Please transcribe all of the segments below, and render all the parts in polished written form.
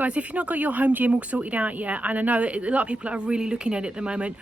Guys, if you've not got your home gym all sorted out yet, and I know that a lot of people are really looking at it at the moment,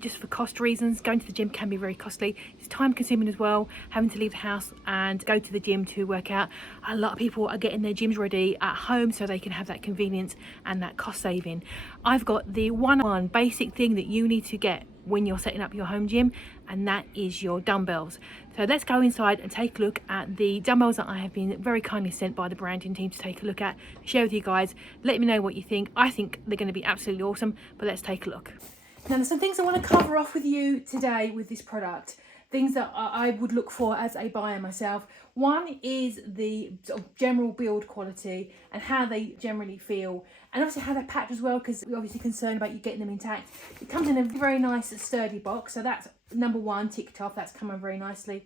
just for cost reasons, going to the gym can be very costly. It's time consuming as well, having to leave the house and go to the gym to work out. A lot of people are getting their gyms ready at home so they can have that convenience and that cost saving. I've got the one basic thing that you need to get when you're setting up your home gym, and that is your dumbbells. So let's go inside and take a look at the dumbbells that I have been very kindly sent by the branding team to take a look at, share with you guys. Let me know what you think. I think they're going to be absolutely awesome, but let's take a look. Now there's some things I want to cover off with you today with this product, things that I would look for as a buyer myself. One is the sort of general build quality and how they generally feel, and obviously how they're packed as well, because we're obviously concerned about you getting them intact. It comes in a very nice sturdy box, so that's number one ticked off. That's coming very nicely.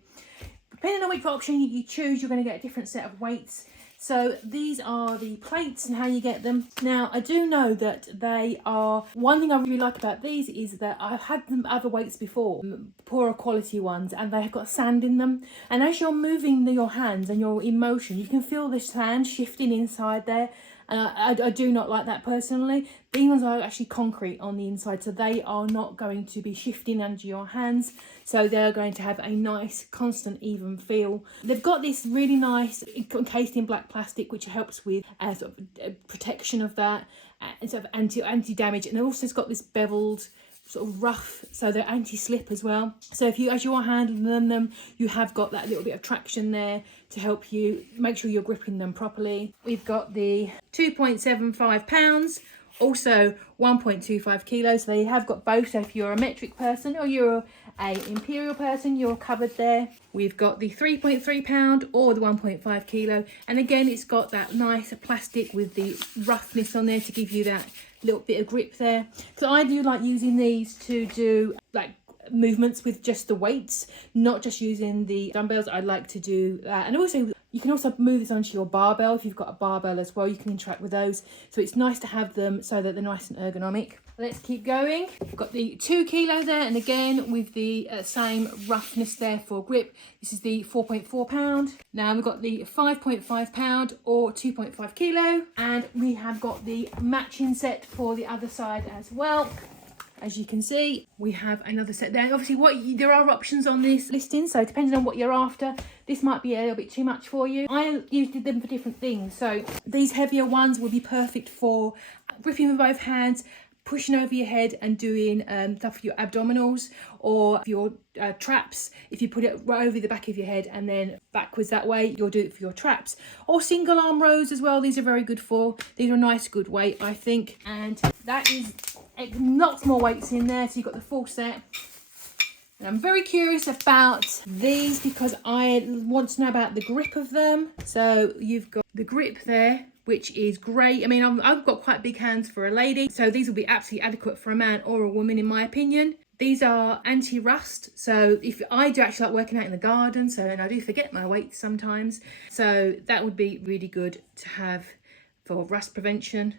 Depending on which option you choose, you're going to get a different set of weights. So these are the plates and how you get them. Now I do know that they are, one thing I really like about these is that I've had them other weights before, poorer quality ones, and they have got sand in them, and as you're moving your hands and you're in motion, you can feel the sand shifting inside there. And I do not like that personally. These ones are actually concrete on the inside, so they are not going to be shifting under your hands. So they're going to have a nice, constant, even feel. They've got this really nice encased in black plastic, which helps with sort of protection of that and sort of anti-damage. And they've also got this beveled sort of rough, so they're anti-slip as well. So as you're handling them, you have got that little bit of traction there to help you make sure you're gripping them properly. We've got the 2.75 pounds, also 1.25 kilos. So they have got both. So if you're a metric person or you're a imperial person, you're covered there. We've got the 3.3 pound or the 1.5 kilo. And again, it's got that nice plastic with the roughness on there to give you that little bit of grip there. So I do like using these to do like movements with just the weights, not just using the dumbbells. I like to do that. And also you can also move this onto your barbell. If you've got a barbell as well, you can interact with those. So it's nice to have them so that they're nice and ergonomic. Let's keep going. We've got the 2 kilo there, and again with the same roughness there for grip. This is the 4.4 pound. Now we've got the 5.5 pound or 2.5 kilo, and we have got the matching set for the other side as well. As you can see, we have another set there. Obviously, there are options on this listing, so depending on what you're after, this might be a little bit too much for you. I used them for different things. So these heavier ones will be perfect for gripping with both hands, pushing over your head and doing stuff for your abdominals, or for your traps. If you put it right over the back of your head and then backwards that way, you'll do it for your traps. Or single arm rows as well. These are very good for. These are a nice good weight, I think. And that is lots more weights in there, so you've got the full set. And I'm very curious about these because I want to know about the grip of them. So you've got the grip there, which is great. I mean, I've got quite big hands for a lady, so these will be absolutely adequate for a man or a woman in my opinion. These are anti-rust, so if I do actually like working out in the garden, and I do forget my weight sometimes, so that would be really good to have for rust prevention.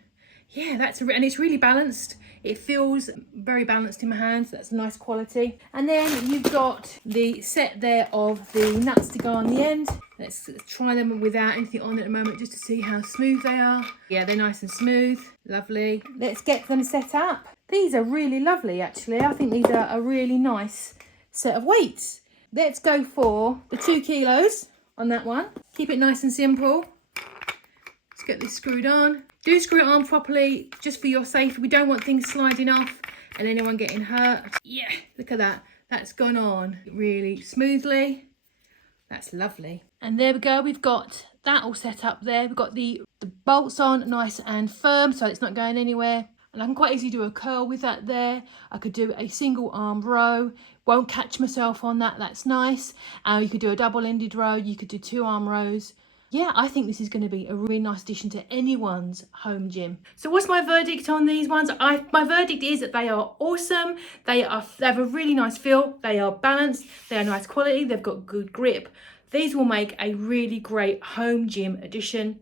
Yeah, and it's really balanced. It feels very balanced in my hands. That's a nice quality. And then you've got the set there of the nuts to go on the end. Let's try them without anything on at the moment just to see how smooth they are. Yeah, they're nice and smooth. Lovely. Let's get them set up. These are really lovely, actually. I think these are a really nice set of weights. Let's go for the 2 kilos on that one. Keep it nice and simple. Let's get this screwed on. Do screw it on properly, just for your safety. We don't want things sliding off and anyone getting hurt. Yeah, look at that. That's gone on really smoothly. That's lovely. And there we go. We've got that all set up there. We've got the bolts on nice and firm, so it's not going anywhere. And I can quite easily do a curl with that there. I could do a single arm row. Won't catch myself on that. That's nice. You could do a double-ended row. You could do 2 arm rows. Yeah, I think this is going to be a really nice addition to anyone's home gym. So what's my verdict on these ones? My verdict is that they are awesome. They have a really nice feel. They are balanced. They are nice quality. They've got good grip. These will make a really great home gym addition.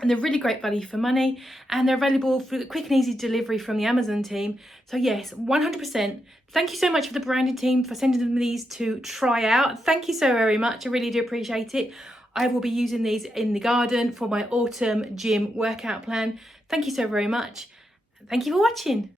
And they're really great value for money, and they're available for quick and easy delivery from the Amazon team. So yes, 100%. Thank you so much for the branding team for sending them these to try out. Thank you so very much. I really do appreciate it. I will be using these in the garden for my autumn gym workout plan. Thank you so very much. Thank you for watching.